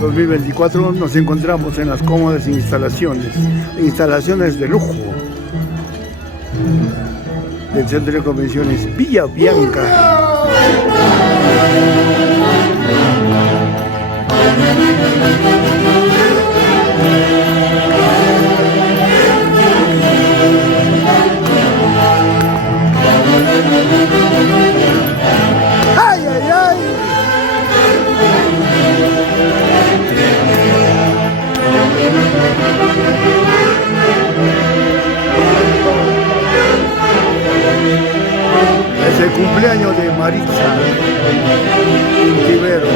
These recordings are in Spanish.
2024 nos encontramos en las cómodas instalaciones de lujo del Centro de Convenciones Villa Bianca. ¡Ay, ay, ay! Es el cumpleaños de Maritza Rivero.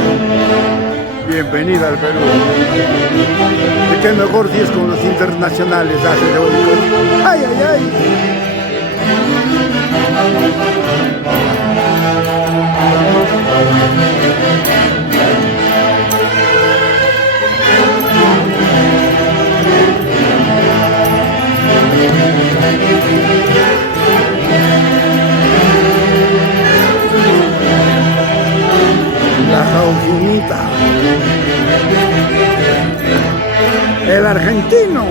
Bienvenida al Perú. ¿De qué mejor si es con los internacionales? ¡Ay, ay, ay! La Jaujinita, el argentino,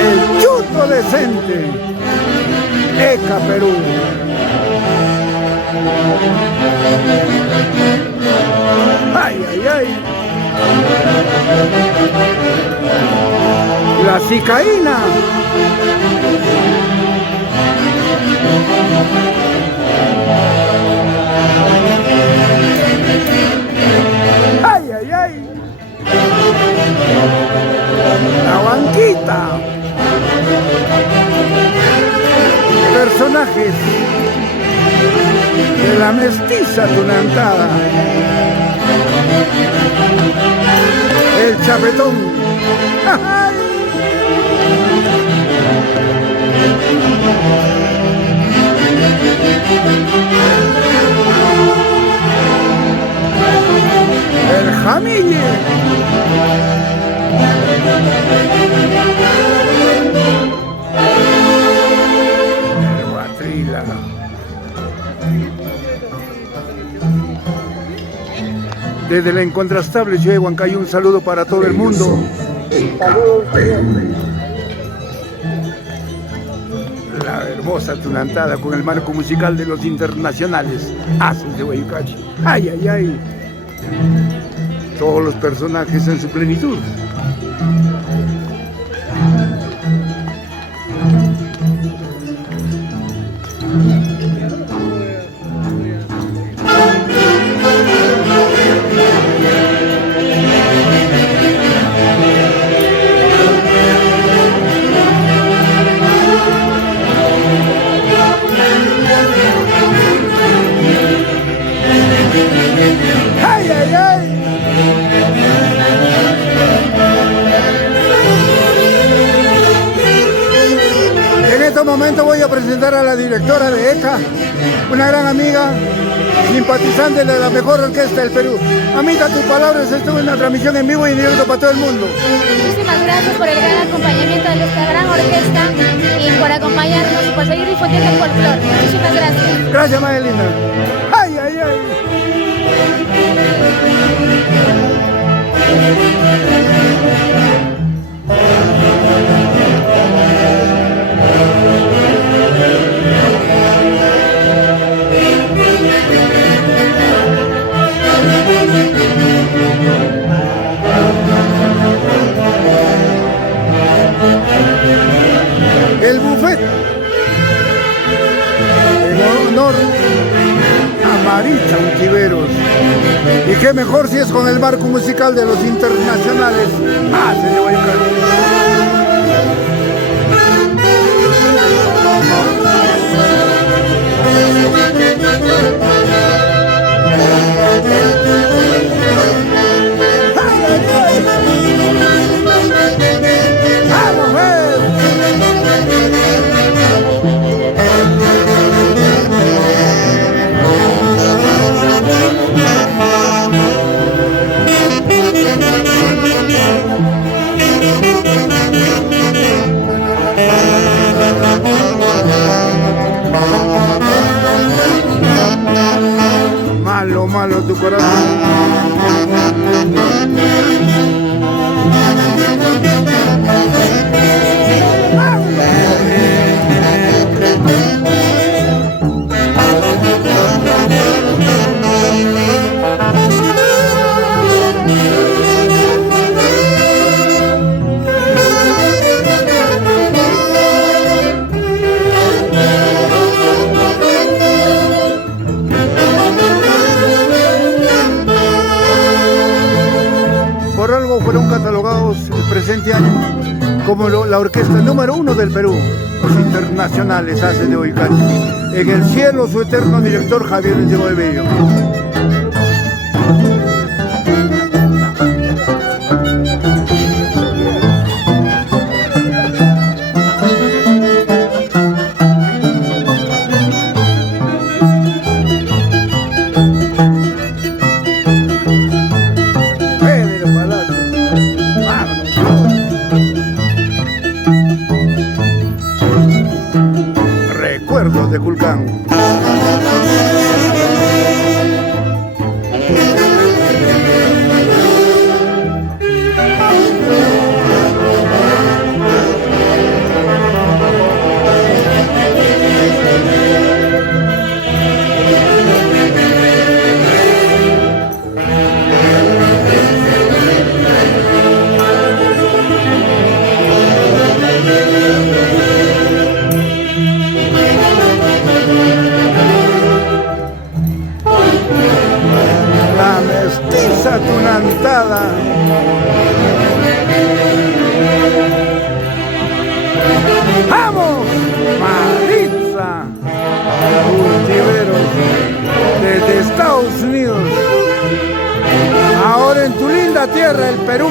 el chuto decente, ECA Perú. Ay, ay, ay. La cicaína. Ay, ay, ay. La banquita. Personajes de la mestiza tunantada. El chapetón. ¡Ay! El jamille. El guatrila. Desde la incontrastable ciudad de Huancayo, un saludo para todo el mundo. La hermosa tunantada con el marco musical de los internacionales Ases de Guayucachi. ¡Ay, ay, ay! Todos los personajes en su plenitud. ¡Ay, ay, ay! En este momento voy a presentar a la directora de ECA, una gran amiga, simpatizante de la mejor orquesta del Perú. Amita, tus palabras, estuvo en una transmisión en vivo y en directo para todo el mundo. Muchísimas gracias por el gran acompañamiento de esta gran orquesta y por acompañarnos y por seguir difundiendo el folclore. Muchísimas gracias. Gracias, María Linda. ¡Ay, ay, ay! El buffet en honor a Maritza Rivero. Y qué mejor si es con el marco musical de los internacionales. ¡Ah, se le va a Malo, malo tu corazón. Por algo fueron catalogados el presente año como la orquesta número 1 del Perú. Los internacionales hacen de Huaycacho. En el cielo su eterno director Javier Encibo de Bello. Recuerdos de Culcán. La mestiza tunantada. ¡Vamos! Maritza, cultiveros desde Estados Unidos. Ahora en tu linda tierra, el Perú.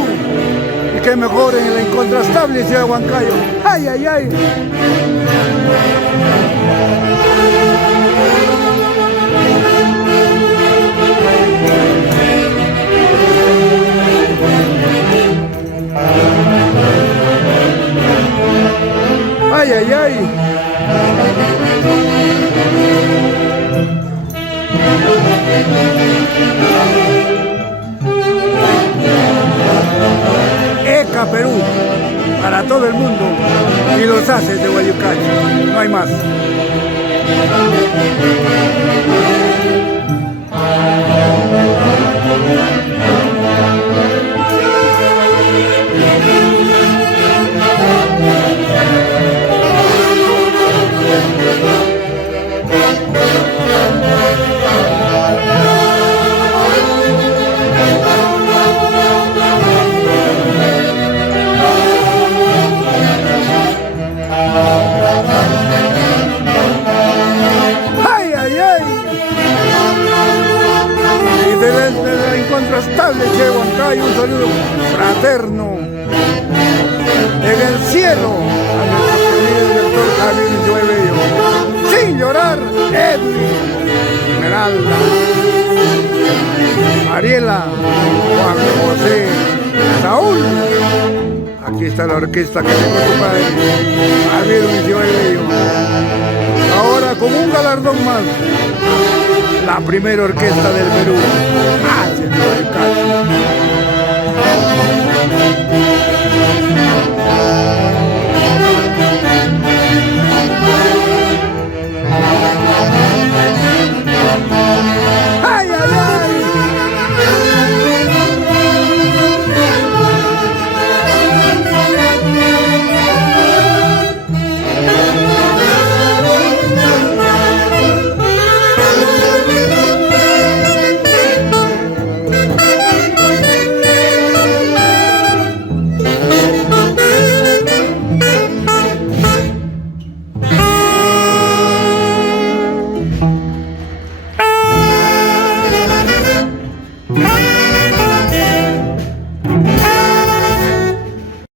Y que mejor en la incontrastable ciudad de Huancayo. ¡Ay, ay, ay! ¡Ay, ay, ay! ECA Perú, para todo el mundo, y los haces de Huaycacho, no hay más. Desde la incontrastable Che Huancayo, un saludo fraterno. En el cielo, a nuestro querido director Javier Encibo de Bello. Sin llorar, Edwin, Esmeralda, Mariela, Juan José, Saúl. Aquí está la orquesta que tengo tu padre, Javier Encibo de Bello. Ahora con un galardón más. La primera orquesta del Perú. ¡Ah, señor!